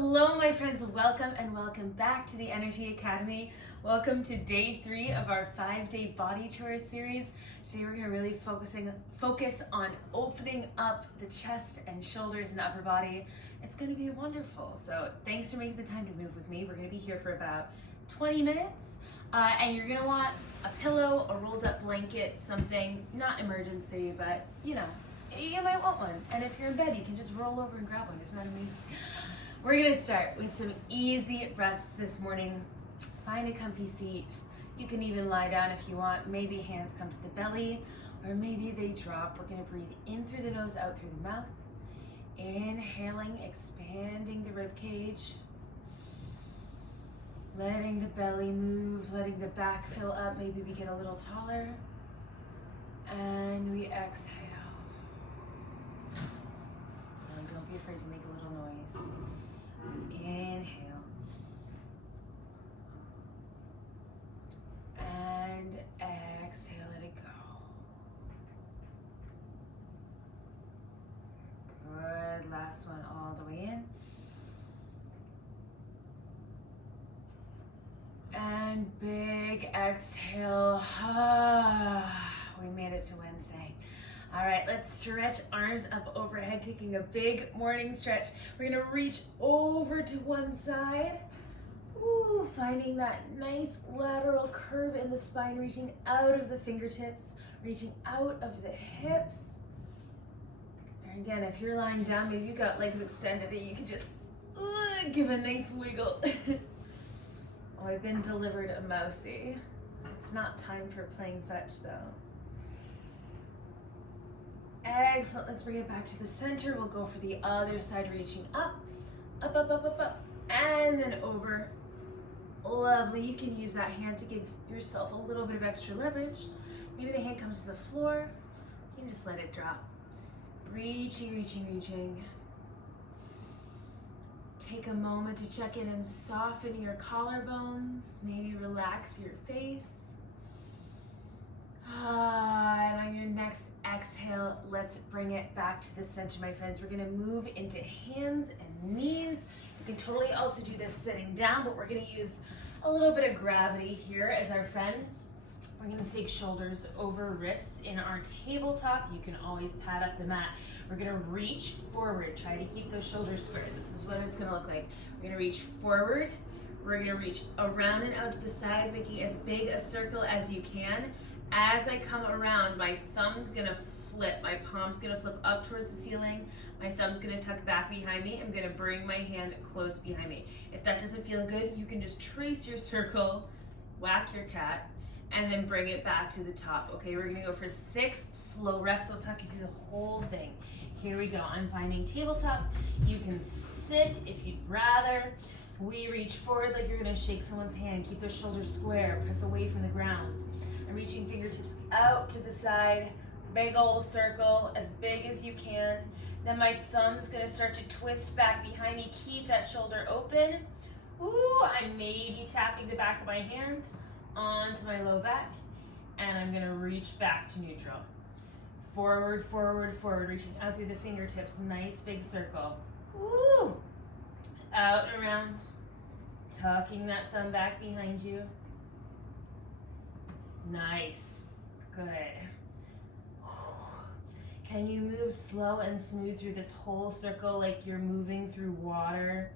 Hello my friends, welcome and welcome back to the Energy Academy. Welcome to day 3 of our 5-day body chores series. Today we're going to really focus on opening up the chest and shoulders and upper body. It's going to be wonderful. So thanks for making the time to move with me. We're going to be here for about 20 minutes and you're going to want a pillow, a rolled up blanket, something, not emergency, but you know, you might want one. And if you're in bed, you can just roll over and grab one. Isn't that amazing? We're gonna start with some easy breaths this morning. Find a comfy seat. You can even lie down if you want. Maybe hands come to the belly, or maybe they drop. We're gonna breathe in through the nose, out through the mouth. Inhaling, expanding the rib cage. Letting the belly move, letting the back fill up. Maybe we get a little taller. And we exhale. And don't be afraid to make a little noise. Inhale. And exhale, let it go. Good, last one all the way in. And big exhale. We made it to Wednesday. All right, let's stretch arms up overhead, taking a big morning stretch. We're gonna reach over to one side. Ooh, finding that nice lateral curve in the spine, reaching out of the fingertips, reaching out of the hips. And again, if you're lying down, maybe you've got legs extended, you can just give a nice wiggle. Oh, I've been delivered a mousey. It's not time for playing fetch though. Excellent, let's bring it back to the center. We'll go for the other side, reaching up, up, up, up, up, up, and then over. Lovely, you can use that hand to give yourself a little bit of extra leverage. Maybe the hand comes to the floor. You can just let it drop. Reaching, reaching, reaching. Take a moment to check in and soften your collarbones. Maybe relax your face. And on your next exhale, let's bring it back to the center, my friends. We're gonna move into hands and knees. You can totally also do this sitting down, but we're gonna use a little bit of gravity here as our friend. We're gonna take shoulders over wrists in our tabletop. You can always pad up the mat. We're gonna reach forward. Try to keep those shoulders squared. This is what it's gonna look like. We're gonna reach forward. We're gonna reach around and out to the side, making as big a circle as you can. As I come around, my thumb's gonna flip, my palm's gonna flip up towards the ceiling, my thumb's gonna tuck back behind me, I'm gonna bring my hand close behind me. If that doesn't feel good, you can just trace your circle, whack your cat, and then bring it back to the top. Okay, we're gonna go for 6 slow reps. I'll talk you through the whole thing. Here we go, I'm finding tabletop. You can sit if you'd rather. We reach forward like you're gonna shake someone's hand. Keep those shoulders square, press away from the ground. I'm reaching fingertips out to the side, big old circle, as big as you can. Then my thumb's gonna start to twist back behind me. Keep that shoulder open. Ooh, I may be tapping the back of my hand onto my low back, and I'm gonna reach back to neutral. Forward, forward, forward, reaching out through the fingertips, nice big circle. Ooh, out and around, tucking that thumb back behind you. Nice, good. Can you move slow and smooth through this whole circle like you're moving through water?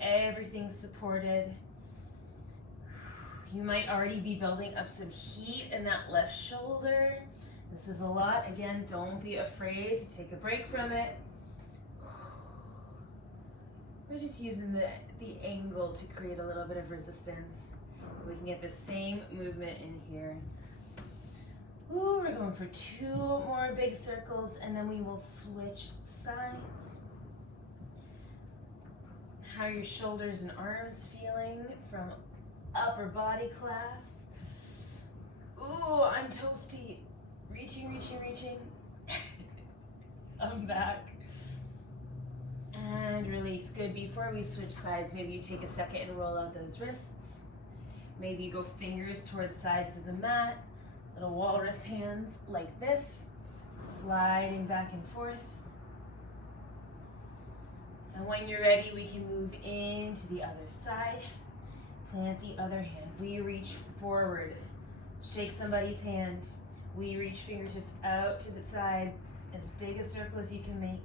Everything's supported. You might already be building up some heat in that left shoulder. This is a lot. Again, don't be afraid to take a break from it. We're just using the angle to create a little bit of resistance. We can get the same movement in here. Ooh, we're going for 2 more big circles and then we will switch sides. How are your shoulders and arms feeling from upper body class? Ooh, I'm toasty. Reaching, reaching, reaching. I'm back. And release. Good. Before we switch sides, maybe you take a second and roll out those wrists. Maybe you go fingers towards sides of the mat, little walrus hands like this, sliding back and forth. And when you're ready, we can move into the other side. Plant the other hand. We reach forward. Shake somebody's hand. We reach fingertips out to the side, as big a circle as you can make.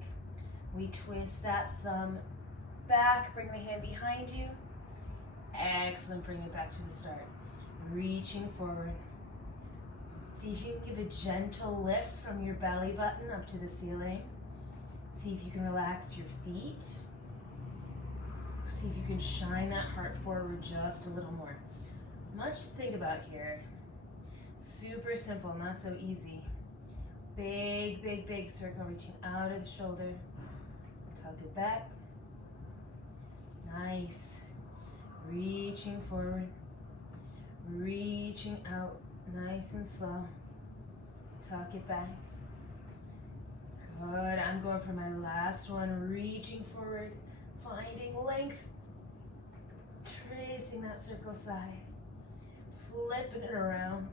We twist that thumb back, bring the hand behind you. Excellent, bring it back to the start. Reaching forward. See if you can give a gentle lift from your belly button up to the ceiling. See if you can relax your feet. See if you can shine that heart forward just a little more. Much to think about here. Super simple, not so easy. Big, big, big circle, reaching out of the shoulder. Tug it back. Nice. Reaching forward. Reaching out, nice and slow. Tuck it back. Good, I'm going for my last one. Reaching forward, finding length. Tracing that circle side. Flipping it around.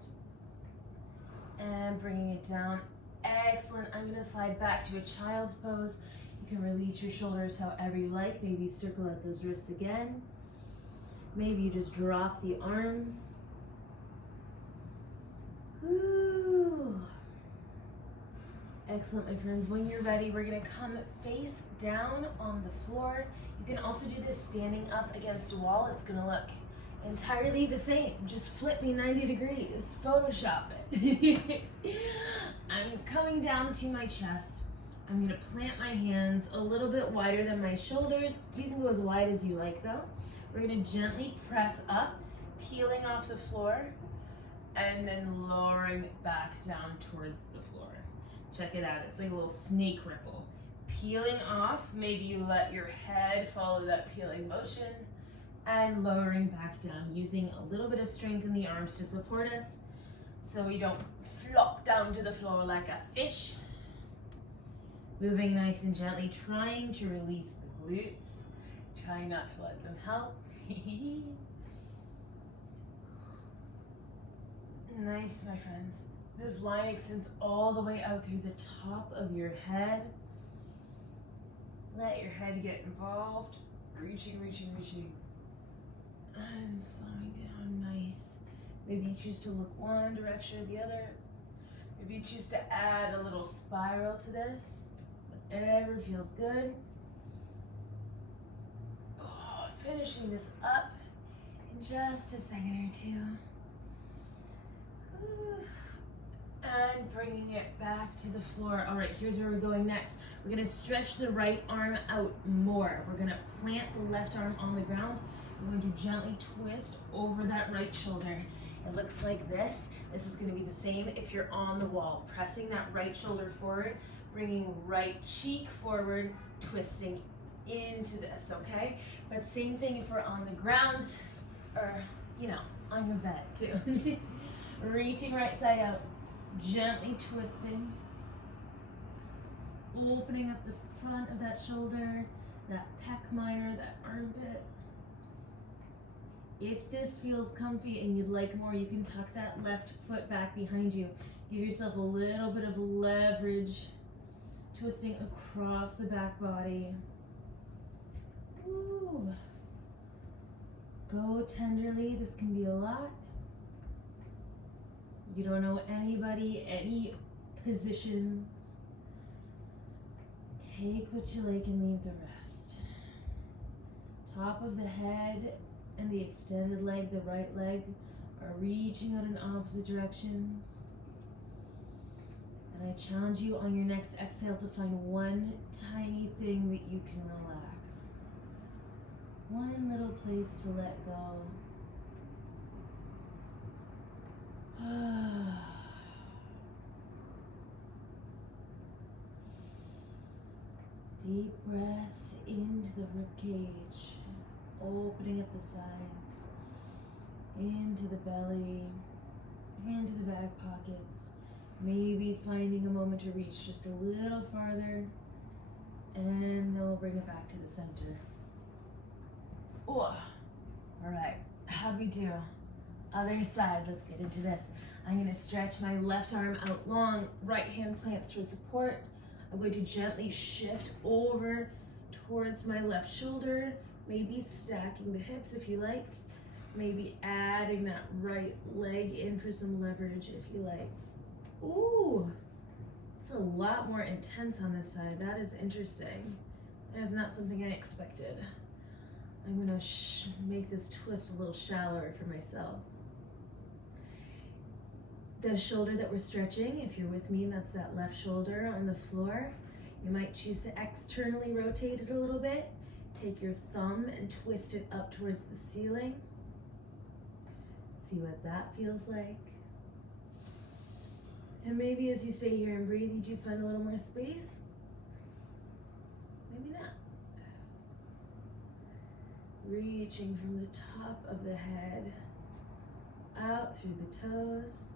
And bringing it down. Excellent, I'm gonna slide back to a child's pose. You can release your shoulders however you like. Maybe circle out those wrists again. Maybe you just drop the arms. Ooh. Excellent, my friends. When you're ready, we're gonna come face down on the floor. You can also do this standing up against a wall. It's gonna look entirely the same. Just flip me 90 degrees, Photoshop it. I'm coming down to my chest. I'm gonna plant my hands a little bit wider than my shoulders. You can go as wide as you like though. We're gonna gently press up, peeling off the floor, and then lowering back down towards the floor. Check it out, it's like a little snake ripple. Peeling off, maybe you let your head follow that peeling motion, and lowering back down, using a little bit of strength in the arms to support us, so we don't flop down to the floor like a fish. Moving nice and gently, trying to release the glutes. Try not to let them help. Nice, my friends. This line extends all the way out through the top of your head. Let your head get involved. Reaching, reaching, reaching. And slowing down, nice. Maybe you choose to look one direction or the other. Maybe you choose to add a little spiral to this. Whatever feels good. Oh, finishing this up in just a second or two. And bringing it back to the floor. All right, here's where we're going next. We're gonna stretch the right arm out more. We're gonna plant the left arm on the ground. We're going to gently twist over that right shoulder. It looks like this. This is gonna be the same if you're on the wall. Pressing that right shoulder forward, bringing right cheek forward, twisting into this, okay? But same thing if we're on the ground or, you know, on your bed too. Reaching right side out, gently twisting, opening up the front of that shoulder, that pec minor, that armpit. If this feels comfy and you'd like more, you can tuck that left foot back behind you. Give yourself a little bit of leverage, twisting across the back body. Ooh. Go tenderly, this can be a lot. You don't know anybody, any positions. Take what you like and leave the rest. Top of the head and the extended leg, the right leg, are reaching out in opposite directions. And I challenge you on your next exhale to find one tiny thing that you can relax. One little place to let go. Deep breaths into the ribcage, opening up the sides, into the belly, into the back pockets. Maybe finding a moment to reach just a little farther, and then we'll bring it back to the center. Oh, all right, how'd we do? Other side, let's get into this. I'm gonna stretch my left arm out long, right hand plants for support. I'm going to gently shift over towards my left shoulder, maybe stacking the hips if you like, maybe adding that right leg in for some leverage if you like. Ooh, it's a lot more intense on this side. That is interesting. That is not something I expected. I'm gonna make this twist a little shallower for myself. The shoulder that we're stretching, if you're with me, that's that left shoulder on the floor. You might choose to externally rotate it a little bit. Take your thumb and twist it up towards the ceiling. See what that feels like. And maybe as you stay here and breathe, you do find a little more space. Maybe not. Reaching from the top of the head out through the toes.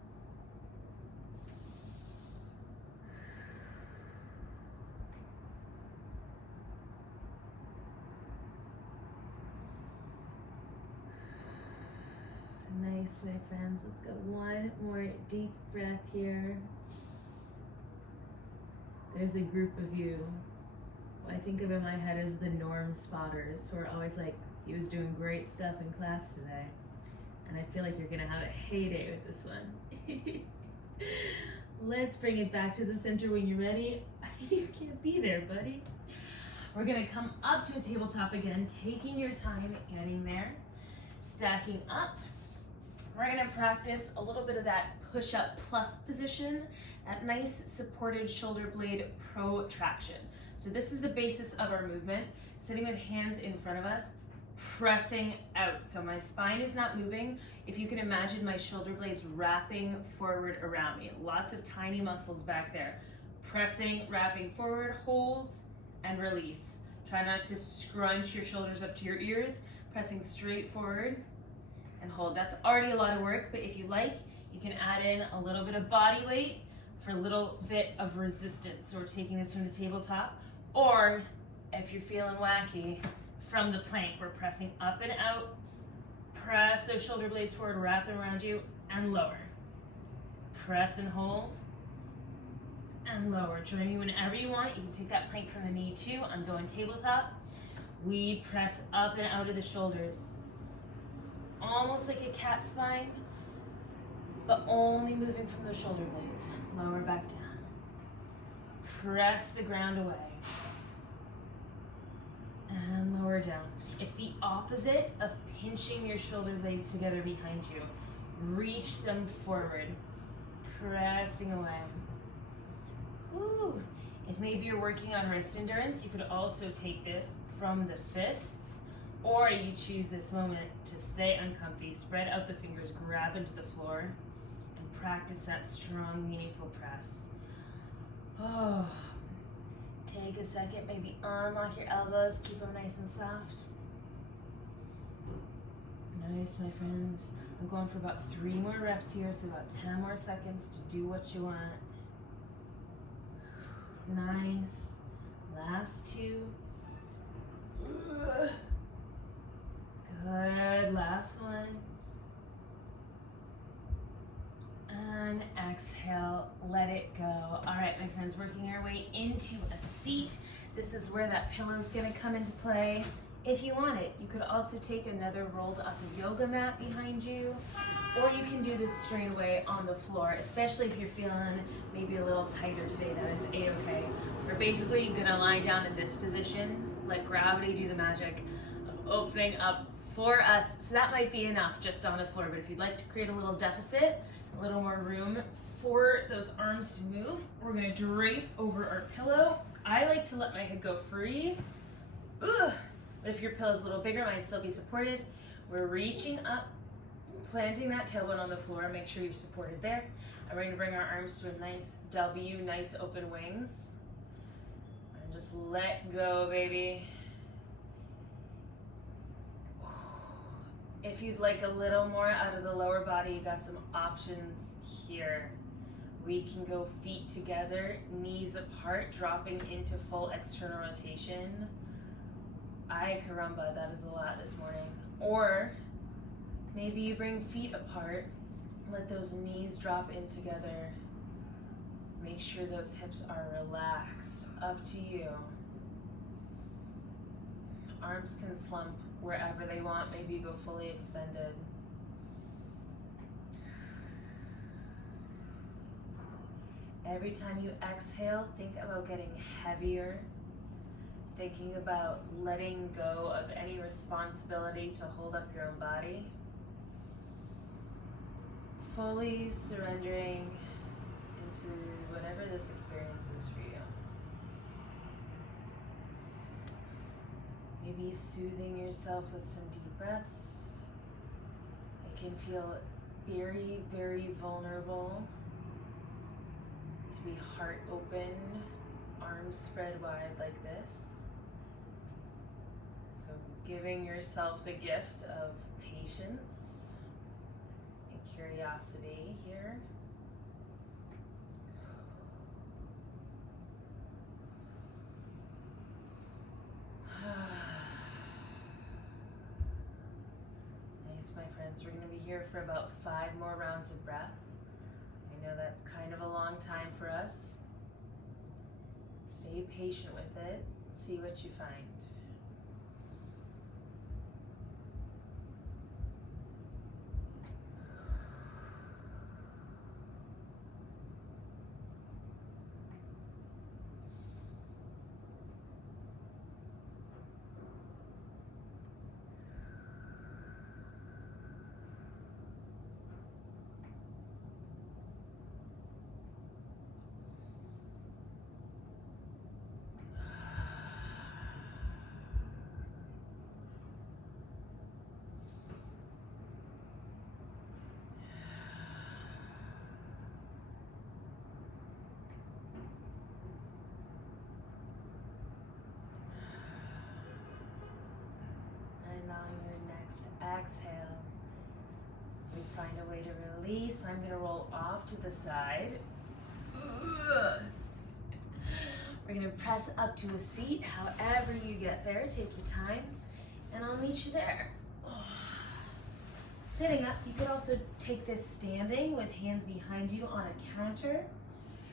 Nice, my friends. Let's go one more deep breath here. There's a group of you who I think of in my head as the norm spotters, who are always like, he was doing great stuff in class today. And I feel like you're gonna have a heyday with this one. Let's bring it back to the center when you're ready. You can't be there, buddy. We're gonna come up to a tabletop again, taking your time getting there, stacking up. We're gonna practice a little bit of that push-up plus position, that nice supported shoulder blade protraction. So this is the basis of our movement, sitting with hands in front of us, pressing out. So my spine is not moving. If you can imagine my shoulder blades wrapping forward around me, lots of tiny muscles back there. Pressing, wrapping forward, hold, and release. Try not to scrunch your shoulders up to your ears, pressing straight forward and hold. That's already a lot of work, but if you like, you can add in a little bit of body weight for a little bit of resistance. So we're taking this from the tabletop, or if you're feeling wacky, from the plank, we're pressing up and out, press those shoulder blades forward, wrap them around you, and lower. Press and hold, and lower. Join me whenever you want. You can take that plank from the knee too. I'm going tabletop. We press up and out of the shoulders. Almost like a cat spine, but only moving from those shoulder blades. Lower back down. Press the ground away. And lower down. It's the opposite of pinching your shoulder blades together behind you. Reach them forward. Pressing away. Woo. If maybe you're working on wrist endurance, you could also take this from the fists, or you choose this moment to stay uncomfy, spread out the fingers, grab into the floor, and practice that strong, meaningful press. Oh. Take a second, maybe unlock your elbows, keep them nice and soft. Nice, my friends. I'm going for about 3 more reps here, so about 10 more seconds to do what you want. Nice. Last 2. Good. Last one. And exhale, let it go. All right, my friends, working our way into a seat. This is where that pillow's gonna come into play. If you want it, you could also take another rolled up yoga mat behind you, or you can do this straight away on the floor, especially if you're feeling maybe a little tighter today. That is a-okay. We're basically gonna lie down in this position, let gravity do the magic of opening up for us. So that might be enough just on the floor, but if you'd like to create a little deficit, a little more room for those arms to move, we're gonna drape over our pillow. I like to let my head go free. Ugh. But if your pillow's a little bigger, it might still be supported. We're reaching up, planting that tailbone on the floor. Make sure you're supported there. And we're gonna bring our arms to a nice W, nice open wings. And just let go, baby. If you'd like a little more out of the lower body, you got some options here. We can go feet together, knees apart, dropping into full external rotation. Ay caramba, that is a lot this morning. Or maybe you bring feet apart, let those knees drop in together. Make sure those hips are relaxed, up to you. Arms can slump wherever they want. Maybe you go fully extended. Every time you exhale, think about getting heavier, thinking about letting go of any responsibility to hold up your own body, fully surrendering into whatever this experience is for you. Maybe soothing yourself with some deep breaths. It can feel very, very vulnerable to be heart open, arms spread wide like this. So giving yourself the gift of patience and curiosity here. Nice, my friends. We're going to be here for about 5 more rounds of breath. I know that's kind of a long time for us. Stay patient with it. See what you find. And on your next exhale, we find a way to release. I'm going to roll off to the side. We're going to press up to a seat. However you get there, take your time, and I'll meet you there. Sitting up, you could also take this standing with hands behind you on a counter.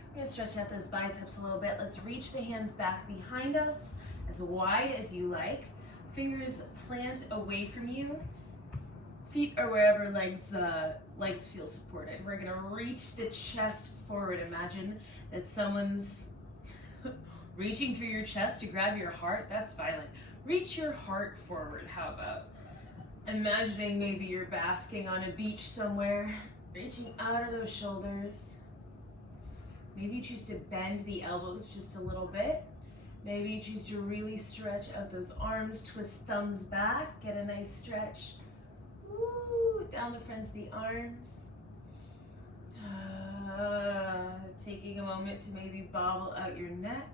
We're going to stretch out those biceps a little bit. Let's reach the hands back behind us, as wide as you like. Fingers plant away from you. Feet are wherever legs feel supported. We're gonna reach the chest forward. Imagine that someone's reaching through your chest to grab your heart. That's violent. Reach your heart forward. How about imagining maybe you're basking on a beach somewhere, reaching out of those shoulders. Maybe you choose to bend the elbows just a little bit. Maybe you choose to really stretch out those arms, twist thumbs back, get a nice stretch. Woo, down the fronts of the arms. Taking a moment to maybe bobble out your neck.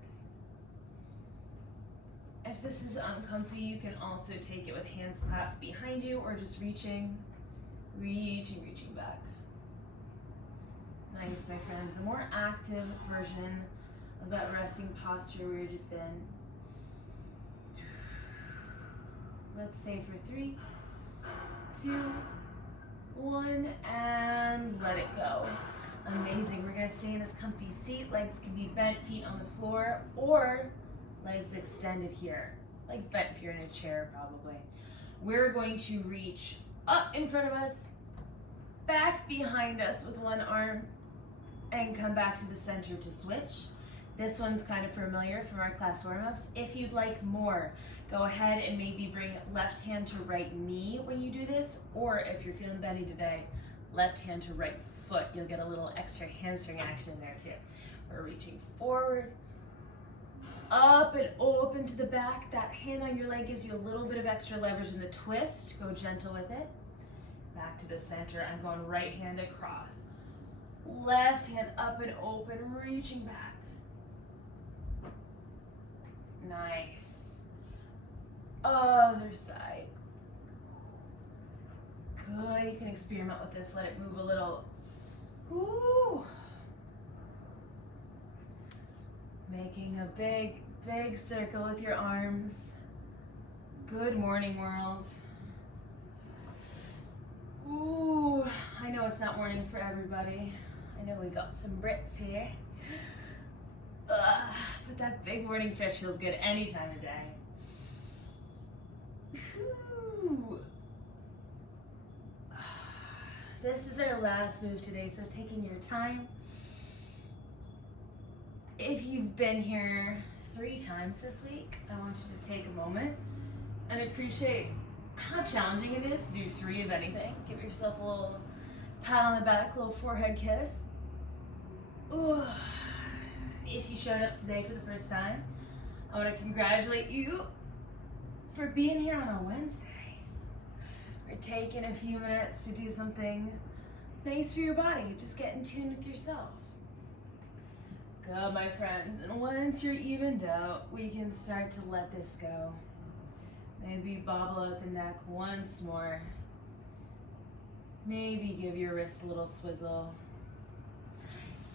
If this is uncomfy, you can also take it with hands clasped behind you or just reaching back. Nice, my friends. A more active version of that resting posture we were just in. Let's stay for 3, 2, 1, and let it go. Amazing. We're going to stay in this comfy seat. Legs can be bent, feet on the floor, or legs extended here. Legs bent if you're in a chair, probably. We're going to reach up in front of us, back behind us with one arm, and come back to the center to switch. This one's kind of familiar from our class warm-ups. If you'd like more, go ahead and maybe bring left hand to right knee when you do this, or if you're feeling bendy today, left hand to right foot. You'll get a little extra hamstring action in there too. We're reaching forward, up and open to the back. That hand on your leg gives you a little bit of extra leverage in the twist. Go gentle with it. Back to the center. I'm going right hand across. Left hand up and open, reaching back. Nice. Other side. Good. You can experiment with this. Let it move a little. Woo. Making a big, big circle with your arms. Good morning, world. Ooh, I know it's not morning for everybody. I know we got some Brits here. But that big morning stretch feels good any time of day. Whew. This is our last move today, so taking your time. If you've been here 3 times this week, I want you to take a moment and appreciate how challenging it is to do 3 of anything. Give yourself a little pat on the back, a little forehead kiss. Ooh. If you showed up today for the first time, I want to congratulate you for being here on a Wednesday. We're taking a few minutes to do something nice for your body. Just get in tune with yourself. Good, my friends. And once you're evened out, we can start to let this go. Maybe bobble out the neck once more. Maybe give your wrists a little swizzle.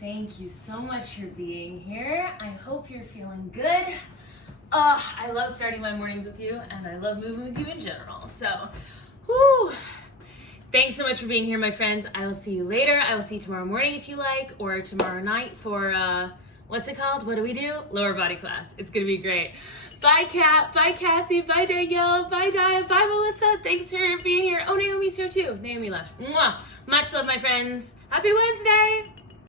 Thank you so much for being here. I hope you're feeling good. I love starting my mornings with you, and I love moving with you in general. So, whoo! Thanks so much for being here, my friends. I will see you later. I will see you tomorrow morning if you like, or tomorrow night for, what's it called? What do we do? Lower body class. It's gonna be great. Bye, Kat. Bye, Cassie. Bye, Danielle. Bye, Dia. Bye, Melissa. Thanks for being here. Oh, Naomi's here too. Naomi left. Mwah! Much love, my friends. Happy Wednesday.